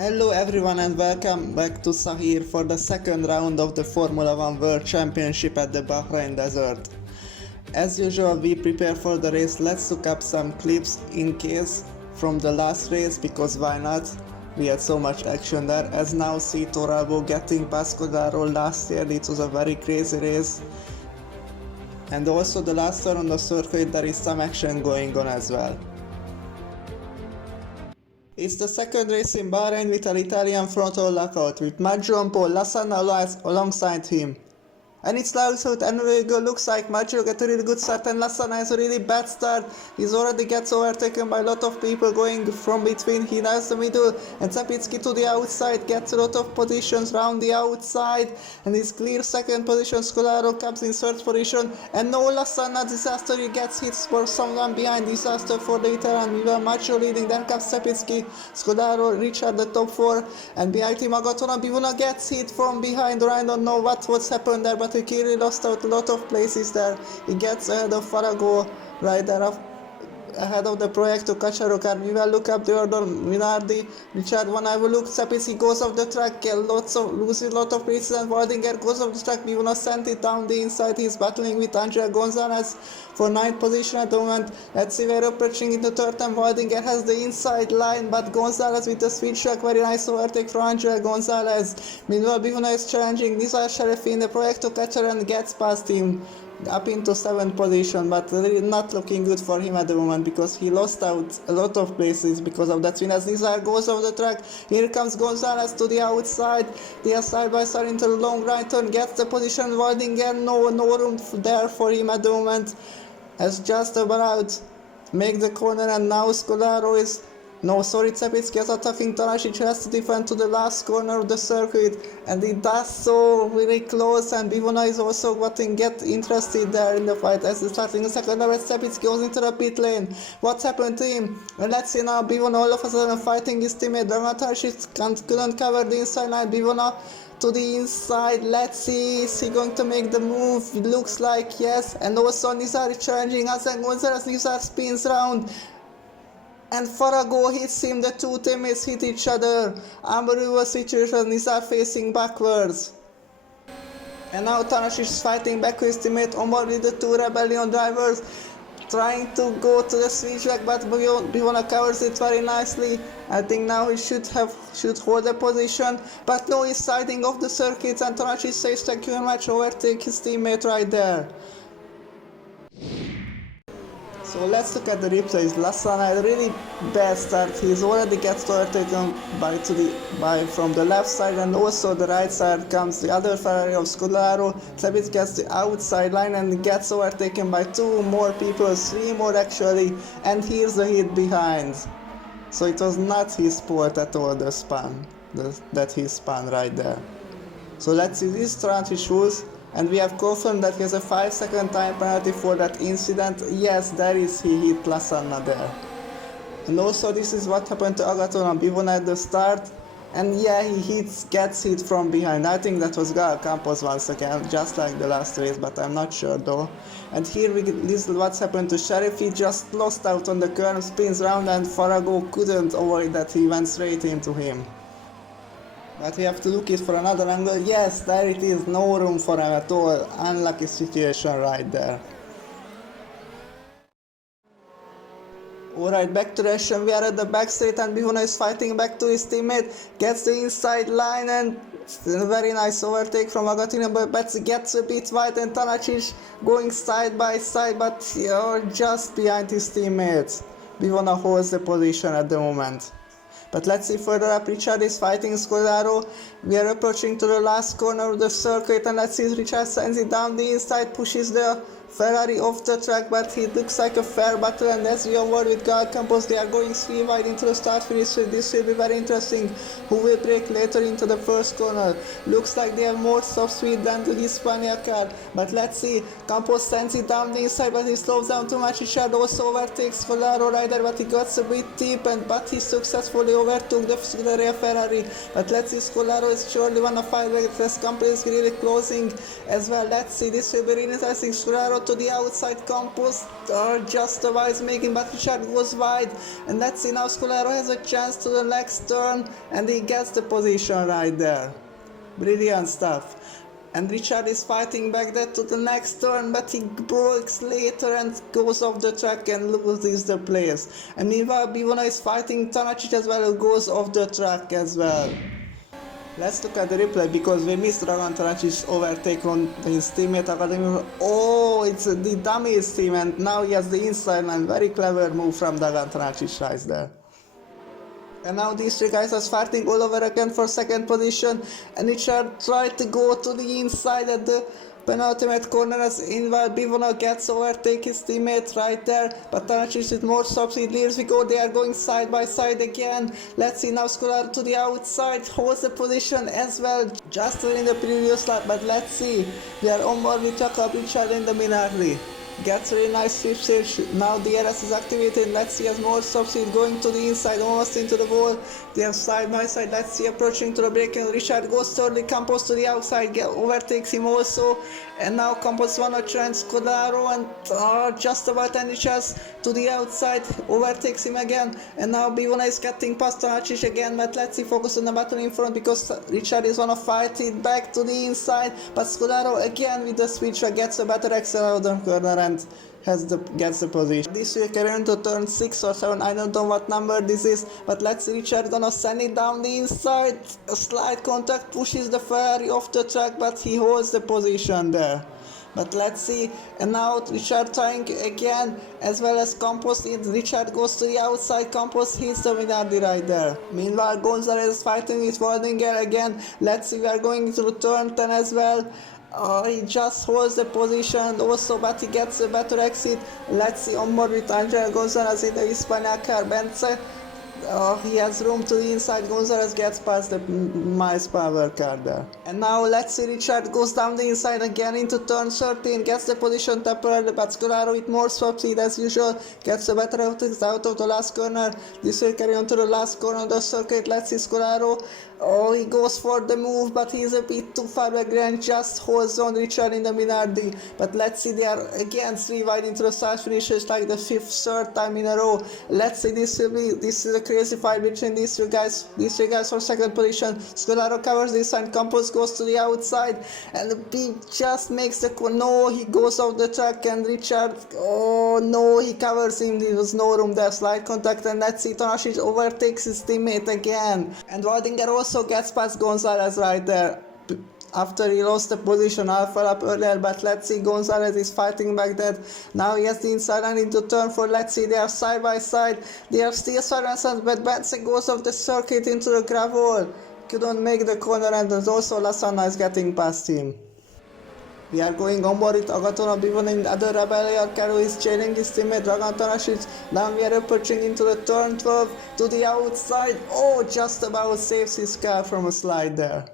Hello everyone and welcome back to Sakhir for the second round of the Formula 1 World Championship at the Bahrain Desert. As usual, we prepare for the race. Let's look up some clips in case from the last race, because why not? We had so much action there. As now see Torabo getting past Codaro last year. It was a very crazy race. And also the last turn on the circuit, there is some action going on as well. It's the second race in Bahrain with an Italian frontal lockout, with Maggio on pole, Lasagna alongside him. And it's also and really good. Looks like Maggio get a really good start and Lasagna has a really bad start. He's already gets overtaken by a lot of people going from between. He has the middle and Sapitsky to the outside, gets a lot of positions round the outside, and his clear second position. Scolaro comes in third position, and no Lasagna disaster. He gets hit for someone behind. Disaster for the Italian. We were Maggio leading, then comes Sapitsky, Scolaro reach at the top four, and behind him Agatona Bivuna gets hit from behind, or I don't know what's happened there, but he clearly lost out a lot of places there. He gets ahead of Farago right there, ahead of the Proyecto Kacharokan. We will look up the order. Minardi, Richard Van Ivoluk, Sapitsky goes off the track, loses a lot of places, and Waldinger goes off the track. Bivuna sent it down the inside. He's battling with Andrea Gonzalez for 9th position at the moment. Let's see, we're approaching into third time. Waldinger has the inside line, but Gonzalez with the switch track, very nice overtake from Andrea Gonzalez. Meanwhile, Bivuna is challenging Nizar Sharifi in the Proyecto Kacharan, gets past him up into 7th position, but really not looking good for him at the moment, because he lost out a lot of places because of that win. As Nizar goes off the track, here comes Gonzalez to the outside. They are side by side into the long right turn, gets the position. Waldinger, no room there for him at the moment, has just about make the corner, and now Scolaro is Sapitsky is attacking Tanasic, who has to defend to the last corner of the circuit, and he does so really close, and Bivuna is also get interested there in the fight as he's starting the second level. Sapitsky goes into the pit lane. What's happened to him? And let's see now, Bivuna all of a sudden fighting his teammate. Tanasic couldn't cover the inside line. Bivuna to the inside. Let's see, is he going to make the move? It looks like yes. And also Nizar is challenging Hasan Gonzalez. Nizar spins round, and Farago hits him. The two teammates hit each other. Unbelievable situation. Nizar facing backwards. And now Tanasic is fighting back with his teammate. Onboard with the two Rebellion drivers, trying to go to the switch back, but Bivuna covers it very nicely. I think now he should hold the position, but no, he's siding off the circuits, and Tanasic says thank you very much, overtake his teammate right there. So let's look at the replays. Lasagna had a really bad start. He's already gets overtaken from the left side, and also the right side comes the other Ferrari of Scolaro. Sapitsky gets the outside line and gets overtaken by two more people, three more actually, and here's the hit behind. So it was not his fault at all, the span, that he spun right there. So let's see these Tanasic rules. And we have confirmed that he has a 5-second time penalty for that incident. Yes, there is, he hit Lasagna there. And also this is what happened to Agatona Bivuna at the start. And yeah, he gets hit from behind. I think that was Gal Campos once again, just like the last race, but I'm not sure though. And here this is what's happened to Sheriff. He just lost out on the curve, spins round, and Farago couldn't avoid that. He went straight into him. But we have to look it for another angle. Yes, there it is, no room for him at all. Unlucky situation right there. Alright, back to the action. We are at the back straight, and Bivuna is fighting back to his teammate. Gets the inside line, and a very nice overtake from Agatina, but gets a bit wide, and Tanasic going side by side, but just behind his teammates. Bivuna holds the position at the moment. But let's see further up. Richard is fighting Scolaro. We are approaching to the last corner of the circuit, and let's see, Richard sends it down the inside, pushes the Ferrari off the track, but it looks like a fair battle. And as we onward with Gal Campos, they are going 3 wide into the start finish. This will be very interesting. Who will break later into the first corner? Looks like they have more soft speed than the Hispania car, but let's see. Campos sends it down the inside, but he slows down too much. Richard also overtakes Scolaro rider, but he got a bit deep, but he successfully overtook the rear Ferrari. But let's see, Scolaro is surely one of 5 as Campos is really closing as well. Let's see, this will be really interesting. Scolaro Scolaro to the outside, Campos just is making, but Richard goes wide. And let's see now, Scolaro has a chance to the next turn, and he gets the position right there. Brilliant stuff. And Richard is fighting back there to the next turn, but he breaks later and goes off the track and loses the place. And meanwhile, Bivona is fighting Tanasic as well, who goes off the track as well. Let's look at the replay because we missed Dragan Tanasic's overtake on his teammate Academy. Oh, it's the dummy's team, and now he has the inside line. Very clever move from Dragan Tanasic right there. And now these three guys are fighting all over again for second position, and Richard tried to go to the inside at the penultimate corner as while Bivona gets overtake his teammate right there, but Tanasic with more stops, here we go, they are going side by side again. Let's see now, Scolaro to the outside, holds the position as well, just in the previous lap, but let's see, we are on board with Jacob Richard in the Minardi. Gets really nice flip shift. Now DRS is activated. Let's see as more stops he's going to the inside, almost into the wall. They are side by side. Let's see approaching to the break, and Richard goes thirdly. Campos to the outside, overtakes him also. And now Campos won a chance. Scolaro and just about any chance to the outside, overtakes him again. And now Bivona is getting past Tanasic again, but let's see, focus on the battle in front because Richard is gonna fight it back to the inside. But Scolaro again with the switch gets a better acceleration corner and gets the position. This will carry on to turn 6 or 7, I don't know what number this is, but let's see, Richard gonna send it down the inside, a slight contact pushes the Ferrari off the track, but he holds the position there. But let's see, and now Richard trying again, as well as Campos. Richard goes to the outside, Campos hits the Minardi right there. Meanwhile, Gonzalez is fighting with Waldinger again. Let's see, we are going to turn 10 as well. He just holds the position also, but he gets a better exit. Let's see, on board with Angel Gonzalez in the Hispania car. Bence, he has room to the inside. Gonzalez gets past the Miles Power car there. And now let's see, Richard goes down the inside again into turn 13, gets the position temporarily, but Scolaro with more swap speed as usual gets a better out of the last corner. This will carry on to the last corner of the circuit. Let's see, Scolaro. He goes for the move, but he's a bit too far back and just holds on Richard in the Minardi. But let's see, they are again 3 wide into the side finishes, like the 3rd time in a row. Let's see, this is a crazy fight between these three guys for second position. Scolaro covers this and Campos goes to the outside, and he just makes the no, he goes off the track, and Richard, no, he covers him. There was no room there, slight contact, and let's see, Tanasic overtakes his teammate again, and Waldinger also gets past Gonzalez right there after he lost the position half a lap earlier. But let's see, Gonzalez is fighting back that. Now he has the inside line into turn 4. Let's see, they are side by side, they are still side by side, but Bence goes off the circuit into the gravel, couldn't make the corner, and also Lasana is getting past him. We are going on board with Agatona Bivona in the other Rebellion car, who is chaining his teammate Dragan Tanasic. Now we are approaching into the turn 12 to the outside. Just about saves his car from a slide there.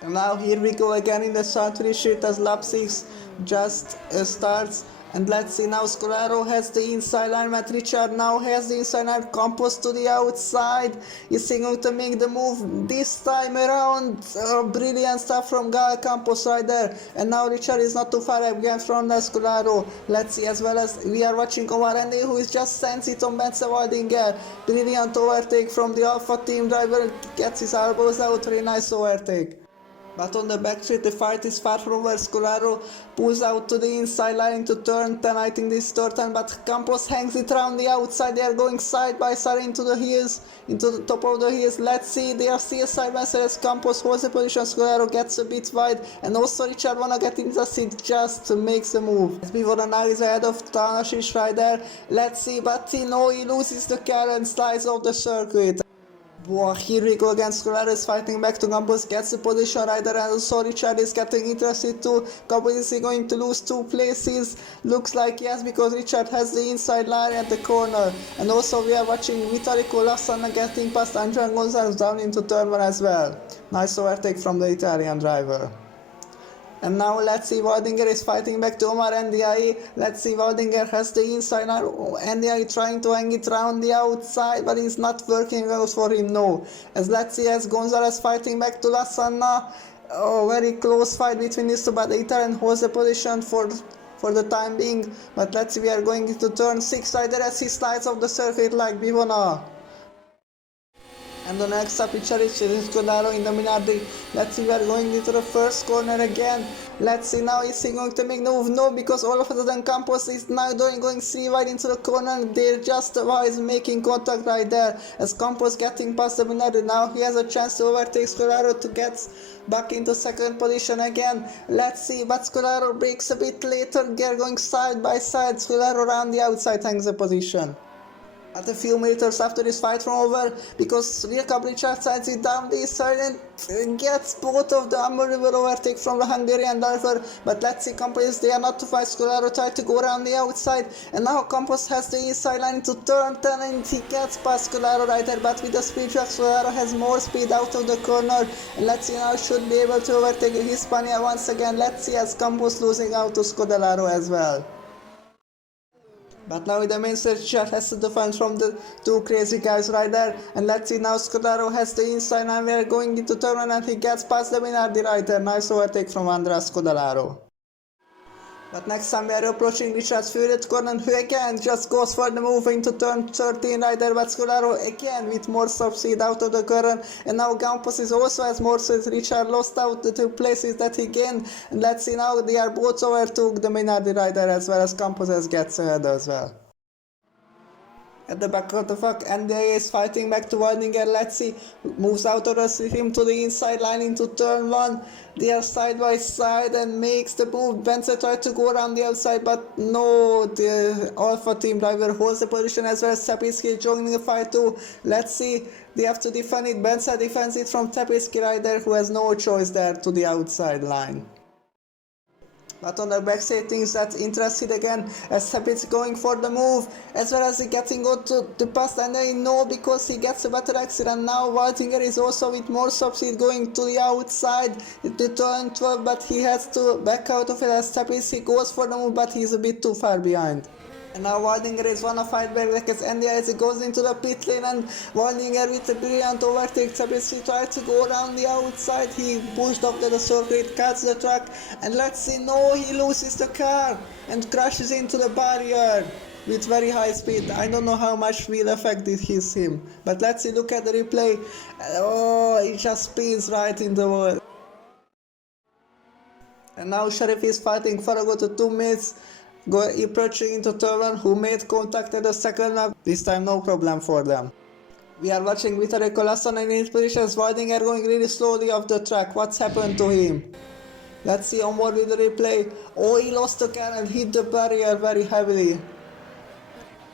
And now here we go again in the start finish sheet as lap 6 just starts. And let's see, now Scolaro has the inside line, but Richard now has the inside line. Campos to the outside. Is he going to make the move this time around? Brilliant stuff from Campos right there. And now Richard is not too far again from the Scolaro. Let's see, as well as we are watching Omar Andy, who is just sends it on Bence Waldinger. Brilliant overtake from the Alpha team driver. Gets his elbows out. Very nice overtake. But on the back straight, the fight is far from where Scolaro pulls out to the inside line to turn 10, I think this is third time, but Campos hangs it around the outside. They are going side by side into the hills, into the top of the hills. Let's see, they are still side by side as Campos holds the position. Scolaro gets a bit wide, and also Richard wanna get in the seat just to make the move. Bivona now is ahead of Tanasic right there. Let's see, but he loses the car and slides off the circuit. Here we go again. Scolaro is fighting back to Campos, gets the position right there, and also Richard is getting interested too. Campos is going to lose 2 places. Looks like yes, because Richard has the inside line at the corner. And also we are watching Vitalico Lasana getting past Angel Gonzalez down into turn 1 as well. Nice overtake from the Italian driver. And now let's see, Waldinger is fighting back to Omar Ndiaye. Let's see, Waldinger has the inside line. Ndiaye trying to hang it around the outside, but it's not working well for him, no. As let's see, as Gonzalez fighting back to Lasana. Very close fight between these two, but the Italian holds the position for for the time being. But let's see, we are going into turn 6 right there as he slides off the circuit like Bivona. And the next up is Scolaro in the Minardi. Let's see, we are going into the first corner again. Let's see now, is he going to make the move? No, because all of a sudden Campos is now going 3 wide into the corner. They're just is making contact right there as Campos getting past the Minardi. Now he has a chance to overtake Scolaro to get back into second position again. Let's see, but Scolaro breaks a bit later. They're going side by side. Scolaro around the outside takes the position. At a few meters after this fight from over, because Richard sides it down the side and gets both of the unbelievable overtake from the Hungarian driver. But let's see, Campos, they are not to fight. Scolaro tried to go around the outside, and now Campos has the inside line to turn 10 and he gets past Scolaro right there. But with the speed track, Scolaro has more speed out of the corner, and let's see now, should be able to overtake Hispania once again. Let's see as Campos losing out to Scolaro as well. But now the main Richard has to defend from the two crazy guys right there. And let's see now, Scolaro has the inside and we are going into turn 1 and he gets past the Minardi right there. Nice overtake from Andrea Scolaro. But next time we are approaching Richard's favorite corner, who again just goes for the move into turn 13 right there. But Scolaro again with more speed out of the corner. And now Campos is also has more speed. Richard lost out the 2 places that he gained. And let's see now, they are both overtook the Minardi right there as well as Campos gets ahead as well. At the back of the fuck, and there is fighting back to Waldinger. Let's see, moves out of him to the inside line into turn 1. They are side by side and makes the move. Benza tried to go around the outside, but no, the Alpha team driver holds the position as well as Sapinski joining the fight too. Let's see, they have to defend it. Benza defends it from Sapinski right there, who has no choice there to the outside line. But on the backside, things that's interested again as Sapinski going for the move, as well as he getting out to the pass, and I know because he gets a better exit. And now Waldinger is also with more speed going to the outside to turn 12, but he has to back out of it as Sapinski goes for the move, but he's a bit too far behind. And now Waldinger is one of fight back like as Andy as he goes into the pit lane, and Waldinger with a brilliant overtake. Sapinski tried to go around the outside, he pushed up to the circuit, cuts the track, and let's see, no, he loses the car and crashes into the barrier with very high speed. I don't know how much wheel effect it hits him, but let's see, look at the replay. Oh, he just spins right in the wall. And now Sheriff is fighting for a go to 2 minutes. Approaching into turn 1, who made contact at the second lap. This time no problem for them. We are watching Vittorio Colasson and his positions. Waldinger going really slowly off the track. What's happened to him? Let's see on board with the replay. Oh, he lost the car and hit the barrier very heavily.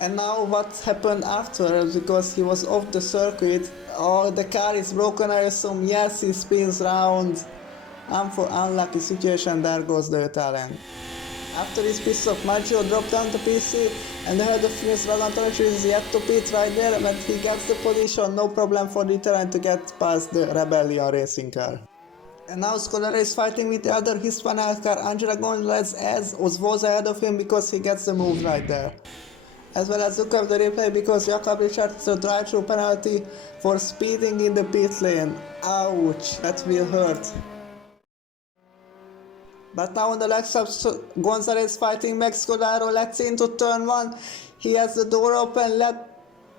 And now what happened after, because he was off the circuit. Oh, the car is broken, I assume. Yes, he spins round. Unlucky situation, there goes the Italian. After this piece of Maggio dropped down to PC and the head of Finnish Dragan is yet to pit right there, but he gets the position, no problem for the Italian to get past the Rebellion racing car. And now Scolaro is fighting with the other Hispanic car, Angela Gonzalez, as was ahead of him because he gets the move right there. As well as look at the replay because Jakob Richards a drive-through penalty for speeding in the pit lane. Ouch, that will hurt. But now on the next up, Gonzalez fighting Max Scolaro. Let's see into turn 1. He has the door open.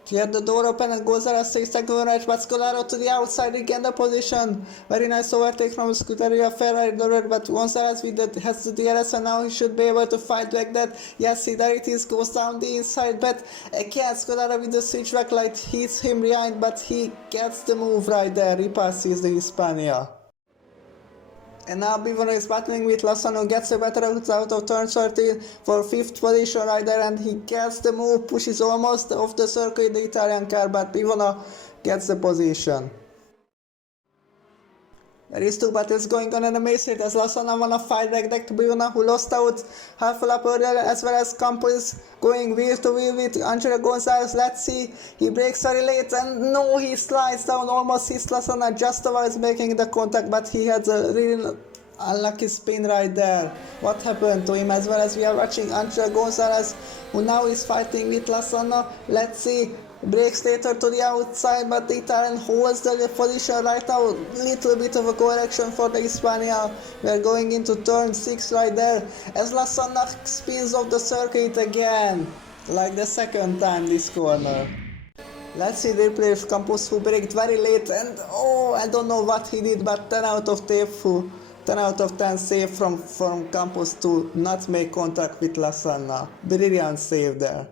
He had the door open and Gonzalez takes second right, but Scolaro to the outside again the position. Very nice overtake from Scuderia Ferrari driver, but Gonzalez with that has the DRS and now he should be able to fight back that. Yes, there it is, goes down the inside, but again Scolaro with the switchback light hits him behind, but he gets the move right there. He passes the Hispania. And now Bivona is battling with Lozano, gets a better out of turn 13 for 5th position right there, and he gets the move, pushes almost off the circuit the Italian car, but Bivona gets the position. There is 2 battles going on in the Mason as Lozano wanna fight back to Bivona, who lost out half a lap earlier, as well as Campos going wheel to wheel with Angelo Gonzalez. Let's see, he breaks very late and no, he slides down, almost hits Lozano just avoids making the contact, but he had a real unlucky spin right there. What happened to him? As well as we are watching Andre Gonzalez, who now is fighting with Lasana. Let's see. Breaks later to the outside, but the Italian holds the position right now. Little bit of a correction for the Hispania. We are going into turn 6 right there, as Lasana spins off the circuit again, like the second time this corner. Let's see the replay of Campos, who braked very late, and oh, I don't know what he did, but 10 out of 10 save from Campos to not make contact with Lasana. Brilliant save there.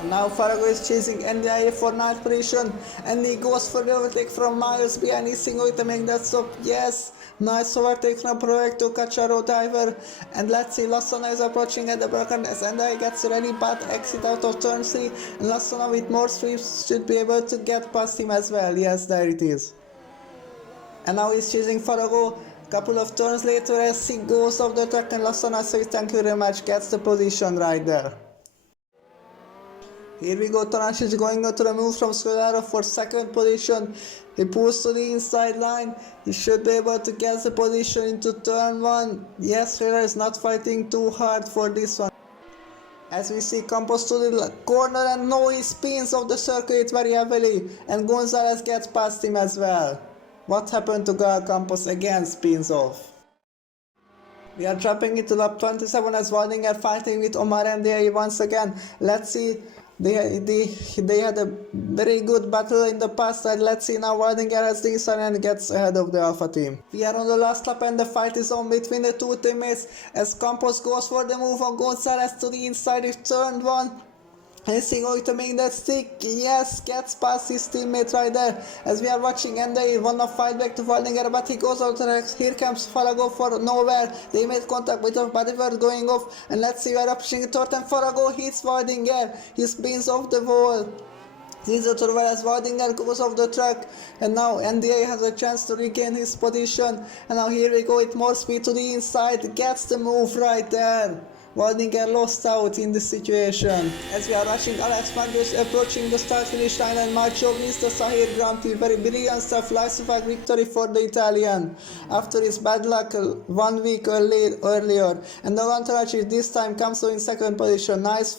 And now Farrago is chasing NDIA for 9th position, and he goes for the overtake from miles behind. He's going to make that stop. Yes, nice overtake from Proyecto Cacharo driver. And let's see, Lasana is approaching at the Dragan as NDIA gets ready, but exit out of turn 3, and Lasana with more sweeps should be able to get past him as well. Yes, there it is. And now he's chasing Farrago. Couple of turns later as he goes off the track, and Lasana says thank you very much, gets the position right there. Here we go, Tanasic going on to the move from Scolaro for 2nd position. He pulls to the inside line. He should be able to get the position into turn 1. Yes, Sakhir is not fighting too hard for this one. As we see Campos to the corner, and no, he spins off the circuit very heavily, and Gonzalez gets past him as well. What happened to Campos? Again spins off. We are dropping into lap 27 as Waldinger fighting with Omar and Day once again. Let's see. They had a very good battle in the past, and let's see now Waldinger has the inside and gets ahead of the Alpha team. We are on the last lap, and the fight is on between the two teammates as Campos goes for the move on Gonzalez to the inside of turn 1. Is he going to make that stick? Yes, gets past his teammate right there. As we are watching, and they wanna fight back to Waldinger, but he goes out there. Here comes Farrago for nowhere. They made contact with the bodyguard going off, and let's see, we are approaching the third, and Farrago hits Waldinger. He spins off the wall. He's a turbo as Waldinger goes off the track, and now NDA has a chance to regain his position. And now here we go with more speed to the inside, gets the move right there. Waldinger lost out in this situation. As we are watching Alex Magnus approaching the start finish line, and Marcio wins the Sakhir Grand Prix. Very brilliant stuff, life-saving victory for the Italian after his bad luck 1 week earlier. And the Tanasic this time comes in 2nd position. Nice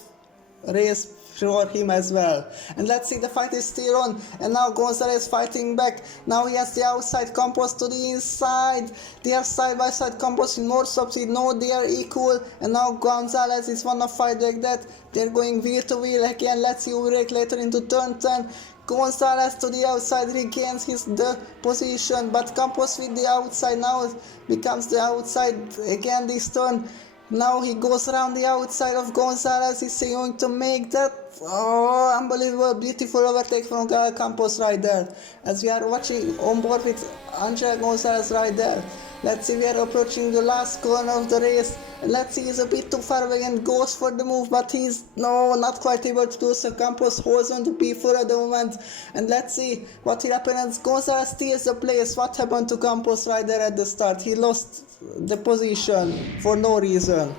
race for him as well. And let's see, the fight is still on, and now Gonzalez fighting back. Now he has the outside, Campos to the inside. They are side by side, Campos in more subside. No, they are equal, and now Gonzalez is wanna fight like that. They're going wheel to wheel again. Let's see who break later into turn 10. Gonzalez to the outside regains the position, but Campos with the outside now becomes the outside again this turn. Now he goes around the outside of Gonzalez. Is he going to make that? Oh, unbelievable, beautiful overtake from Campos right there. As we are watching on board with Andre Gonzalez right there. Let's see, we are approaching the last corner of the race. Let's see, he's a bit too far away and goes for the move, but he's not quite able to do so. Campos holds on to P4 at the moment. And let's see what will happen as Gonzalez steals the place. What happened to Campos right there at the start? He lost the position for no reason.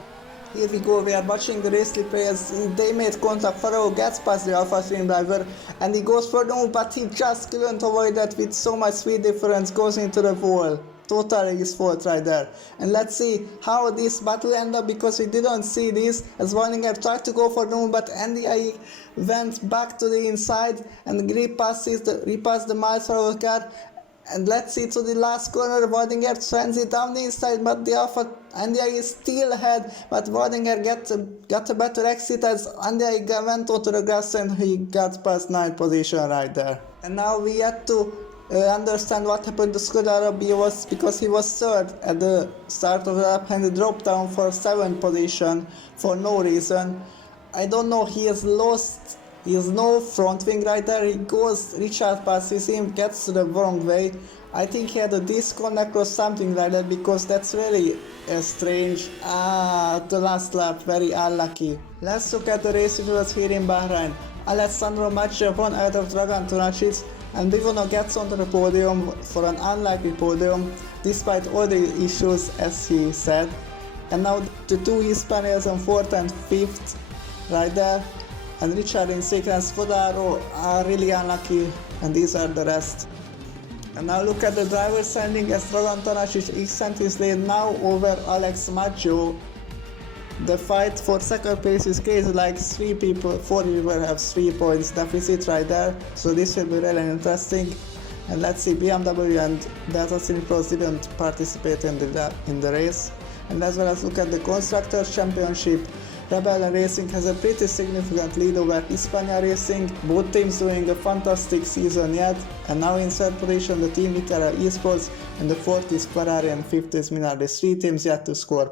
Here we go, we are watching the race replay as they made contact. Farrago gets past the Alpha team driver, and he goes for the move, but he just couldn't avoid that with so much speed difference, goes into the wall. Totally his fault right there. And let's see how this battle ended up, because we didn't see this as Waldinger tried to go for the move, but NDI went back to the inside and repassed the miles for our car. And let's see, to the last corner, Waldinger sends it down the inside, but the Alpha NDI is still ahead, but Waldinger got a better exit as NDI went onto the grass and he got past 9th position right there. And now we had to understand what happened to Scolaro was because he was 3rd at the start of the lap and he dropped down for 7th position for no reason. I don't know, he has lost. He has no front wing right there. He goes, Richard passes him, gets to the wrong way. I think he had a disconnect or something like that, because that's really strange. The last lap, very unlucky. Let's look at the race results here in Bahrain. Alessandro Macchia won out of Dragan Tanasic, and Vivono gets onto the podium for an unlikely podium, despite all the issues as he said. And now the two Hispanics on 4th and 5th right there. And Richard in 6th and Scolaro are really unlucky, and these are the rest. And now look at the driver standing as Dragan Tanasic extends his lead now over Alex Maggio. The fight for second place is crazy, like 4 people have 3 points deficit right there, so this will be really interesting. And let's see, BMW and the Pros didn't participate in the race. And as well as look at the Constructor Championship, Rebel Racing has a pretty significant lead over Hispania Racing, both teams doing a fantastic season yet, and now in third position the team Itera Esports, and the fourth is Ferrari and fifth is Minardi, 3 teams yet to score.